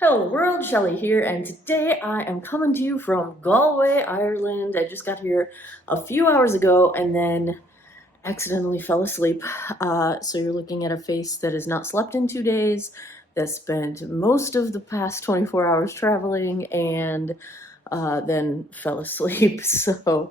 Hello world, Shelly here, and today I am coming to you from Galway, Ireland. I just got here a few hours ago and then accidentally fell asleep. So you're looking at a face that has not slept in 2 days, that spent most of the past 24 hours traveling, and then fell asleep. So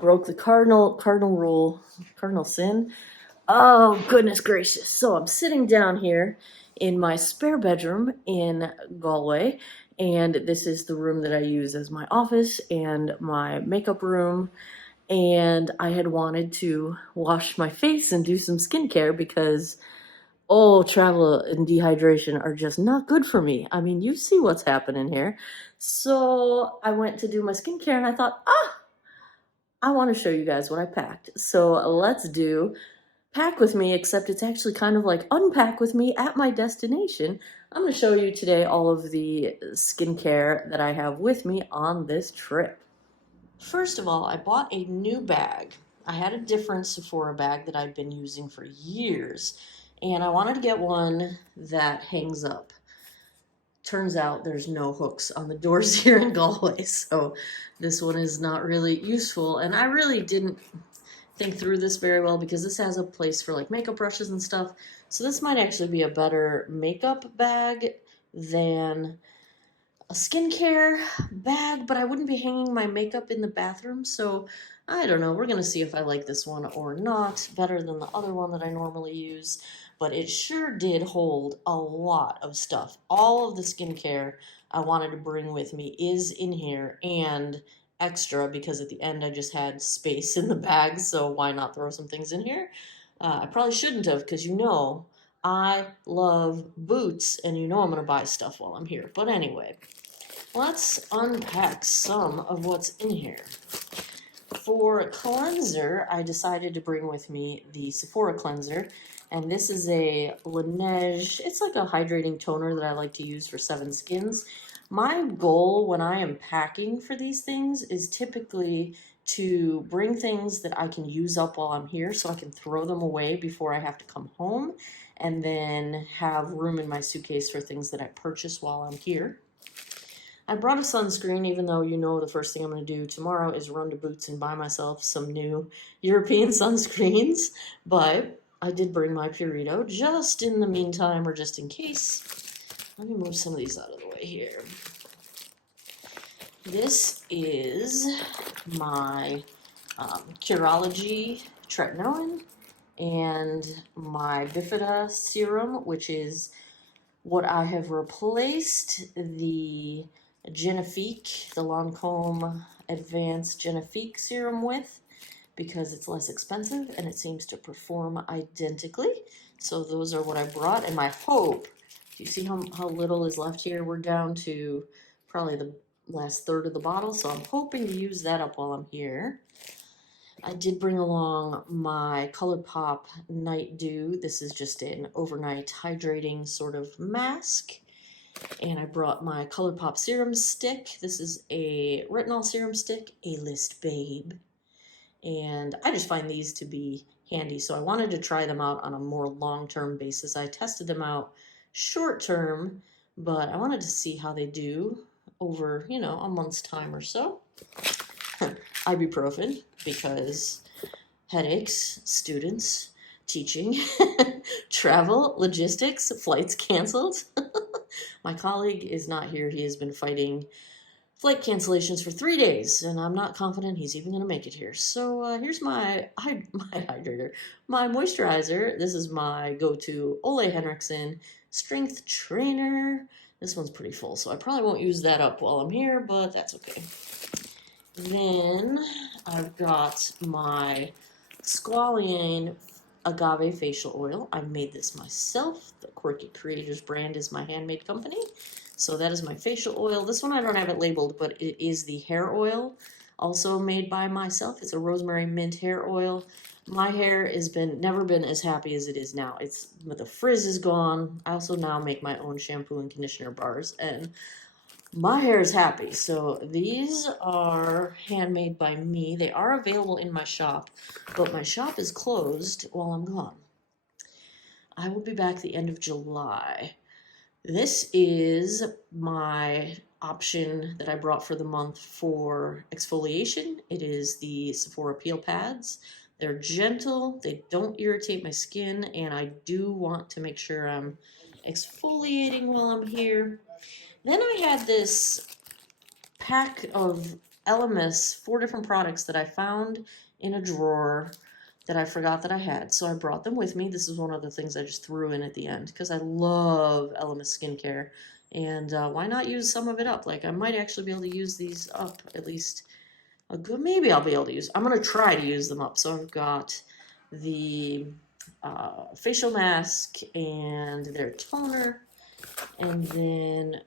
broke the cardinal rule, cardinal sin. Oh, goodness gracious. So I'm sitting down here in my spare bedroom in Galway, and this is the room that I use as my office and my makeup room. And I had wanted to wash my face and do some skincare because, oh, travel and dehydration are just not good for me. I mean, you see what's happening here. So I went to do my skincare and I thought, I want to show you guys what I packed. So let's do pack with me, except it's actually kind of like unpack with me at my destination. I'm going to show you today all of the skincare that I have with me on this trip. First of all, I bought a new bag. I had a different Sephora bag that I'd been using for years, and I wanted to get one that hangs up. Turns out there's no hooks on the doors here in Galway, so this one is not really useful, and I really didn't think through this very well because this has a place for like makeup brushes and stuff. So this might actually be a better makeup bag than a skincare bag, but I wouldn't be hanging my makeup in the bathroom. So I don't know. We're going to see if I like this one or not better than the other one that I normally use. But it sure did hold a lot of stuff. All of the skincare I wanted to bring with me is in here, and extra because at the end I just had space in the bag, so why not throw some things in here? I probably shouldn't have, because I love boots, and I'm going to buy stuff while I'm here. But anyway, let's unpack some of what's in here. For cleanser, I decided to bring with me the Sephora cleanser, and this is a Laneige. It's like a hydrating toner that I like to use for 7 skins. My goal when I am packing for these things is typically to bring things that I can use up while I'm here so I can throw them away before I have to come home, and then have room in my suitcase for things that I purchase while I'm here. I brought a sunscreen, even though the first thing I'm going to do tomorrow is run to Boots and buy myself some new European sunscreens, but I did bring my Purito just in the meantime, or just in case. Let me move some of these out of the way here. This is my Curology tretinoin and my Bifida serum, which is what I have replaced the Genifique, the Lancome Advanced Genifique serum with, because it's less expensive and it seems to perform identically. So those are what I brought, and my hope, do you see how little is left here? We're down to probably the last third of the bottle, so I'm hoping to use that up while I'm here. I did bring along my ColourPop Night Dew. This is just an overnight hydrating sort of mask. And I brought my ColourPop serum stick. This is a retinol serum stick, A-list babe. And I just find these to be handy, so I wanted to try them out on a more long-term basis. I tested them out short-term, but I wanted to see how they do over, a month's time or so. Ibuprofen, because headaches, students, teaching, travel, logistics, flights canceled. My colleague is not here. He has been fighting flight cancellations for 3 days, and I'm not confident he's even going to make it here. So here's my hydrator, my moisturizer. This is my go-to Ole Henriksen Strength Trainer. This one's pretty full, so I probably won't use that up while I'm here, but that's okay. Then I've got my Squalane Agave Facial Oil. I made this myself. The Quirky Creators brand is my handmade company. So that is my facial oil. This one I don't have it labeled, but it is the hair oil, also made by myself. It's a rosemary mint hair oil. My hair has never been as happy as it is now. The frizz is gone. I also now make my own shampoo and conditioner bars, and my hair is happy. So these are handmade by me. They are available in my shop, but my shop is closed while I'm gone. I will be back the end of July. This is my option that I brought for the month for exfoliation. It is the Sephora Peel Pads. They're gentle, they don't irritate my skin, and I do want to make sure I'm exfoliating while I'm here. Then I had this pack of LMS, 4 different products that I found in a drawer that I forgot that I had. So I brought them with me. This is one of the things I just threw in at the end because I love LMS skincare. And why not use some of it up? Like I might actually be able to use these up at least a good, maybe I'll be able to use, I'm going to try to use them up. So I've got the facial mask and their toner, and then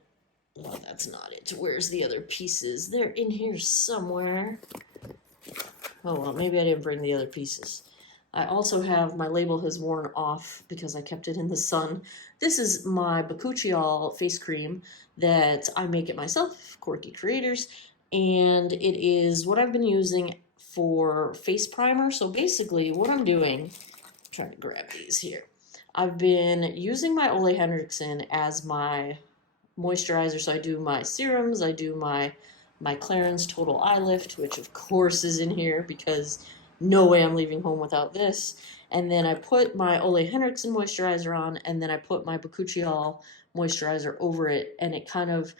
well, that's not it. Where's the other pieces? They're in here somewhere. Oh, well, maybe I didn't bring the other pieces. I also have, my label has worn off because I kept it in the sun. This is my Bakuchiol face cream that I make it myself, Quirky Creators, and it is what I've been using for face primer. So basically what I'm doing, I'm trying to grab these here. I've been using my Ole Henriksen as my moisturizer. So I do my serums, I do my Clarins Total Eye Lift, which of course is in here because no way I'm leaving home without this. And then I put my Ole Henriksen moisturizer on, and then I put my Bakuchiol moisturizer over it, and it kind of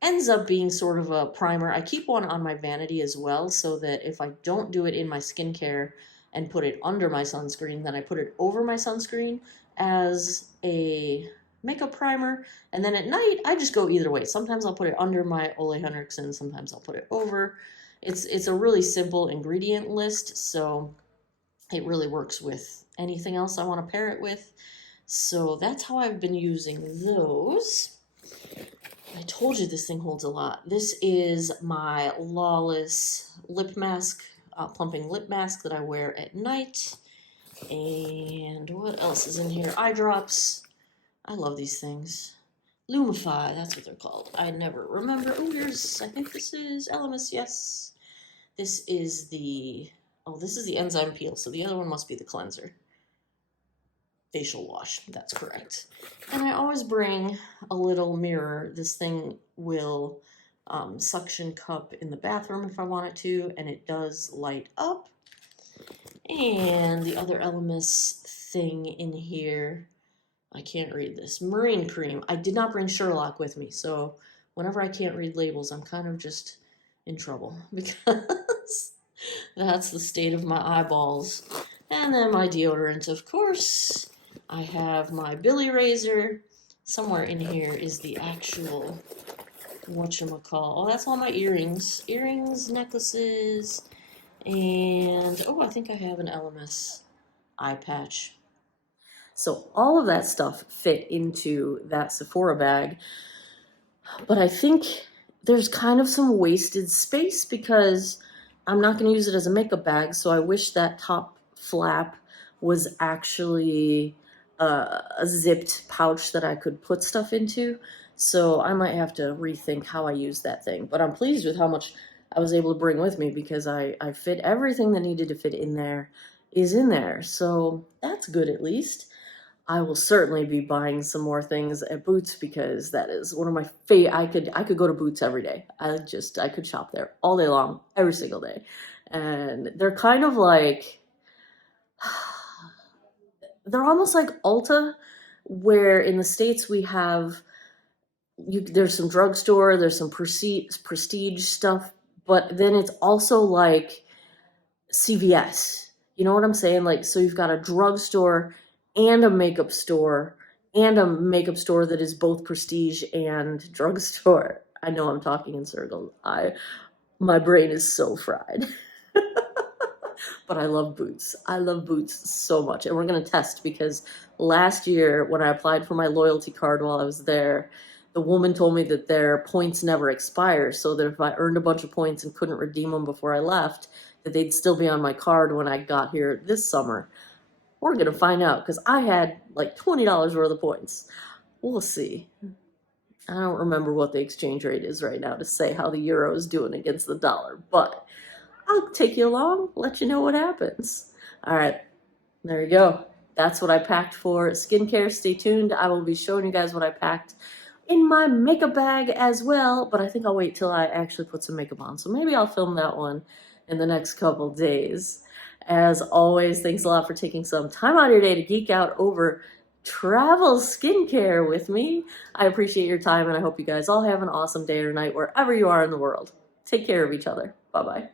ends up being sort of a primer. I keep one on my vanity as well, so that if I don't do it in my skincare and put it under my sunscreen, then I put it over my sunscreen as a makeup primer. And then at night, I just go either way. Sometimes I'll put it under my Ole Henriksen, sometimes I'll put it over. It's a really simple ingredient list, so it really works with anything else I want to pair it with. So that's how I've been using those. I told you this thing holds a lot. This is my Lawless lip mask, plumping lip mask that I wear at night. And what else is in here? Eye drops. I love these things. Lumify, that's what they're called. I never remember. Oh, here's, I think this is Elemis, yes. This is the, oh, this is the enzyme peel, so the other one must be the cleanser. Facial wash, that's correct. And I always bring a little mirror. This thing will suction cup in the bathroom if I want it to, and it does light up. And the other Elemis thing in here, I can't read this. Marine cream. I did not bring Sherlock with me, so whenever I can't read labels, I'm kind of just in trouble because that's the state of my eyeballs. And then my deodorant, of course. I have my Billy razor. Somewhere in here is the actual whatchamacall. Oh, that's all my earrings. Earrings, necklaces, and oh, I think I have an LMS eye patch. So all of that stuff fit into that Sephora bag. But I think there's kind of some wasted space because I'm not going to use it as a makeup bag. So I wish that top flap was actually a zipped pouch that I could put stuff into. So I might have to rethink how I use that thing. But I'm pleased with how much I was able to bring with me because I fit everything that needed to fit in there is in there. So that's good at least. I will certainly be buying some more things at Boots because that is one of my favorite. I could go to Boots every day. I could shop there all day long, every single day. And they're kind of like, they're almost like Ulta, where in the States we have, there's some drugstore, there's some prestige stuff, but then it's also like CVS. You know what I'm saying? Like, so you've got a drugstore and a makeup store that is both prestige and drugstore. I know I'm talking in circles. My brain is so fried. But I love Boots. I love Boots so much. And we're going to test because last year when I applied for my loyalty card while I was there, the woman told me that their points never expire, so that if I earned a bunch of points and couldn't redeem them before I left, that they'd still be on my card when I got here this summer. We're going to find out because I had like $20 worth of points. We'll see. I don't remember what the exchange rate is right now to say how the euro is doing against the dollar, but I'll take you along, let you know what happens. All right, there you go. that's what I packed for skincare. Stay tuned. I will be showing you guys what I packed in my makeup bag as well, but I think I'll wait till I actually put some makeup on. So maybe I'll film that one in the next couple days. As always, thanks a lot for taking some time out of your day to geek out over travel skincare with me. I appreciate your time, and I hope you guys all have an awesome day or night wherever you are in the world. Take care of each other. Bye-bye.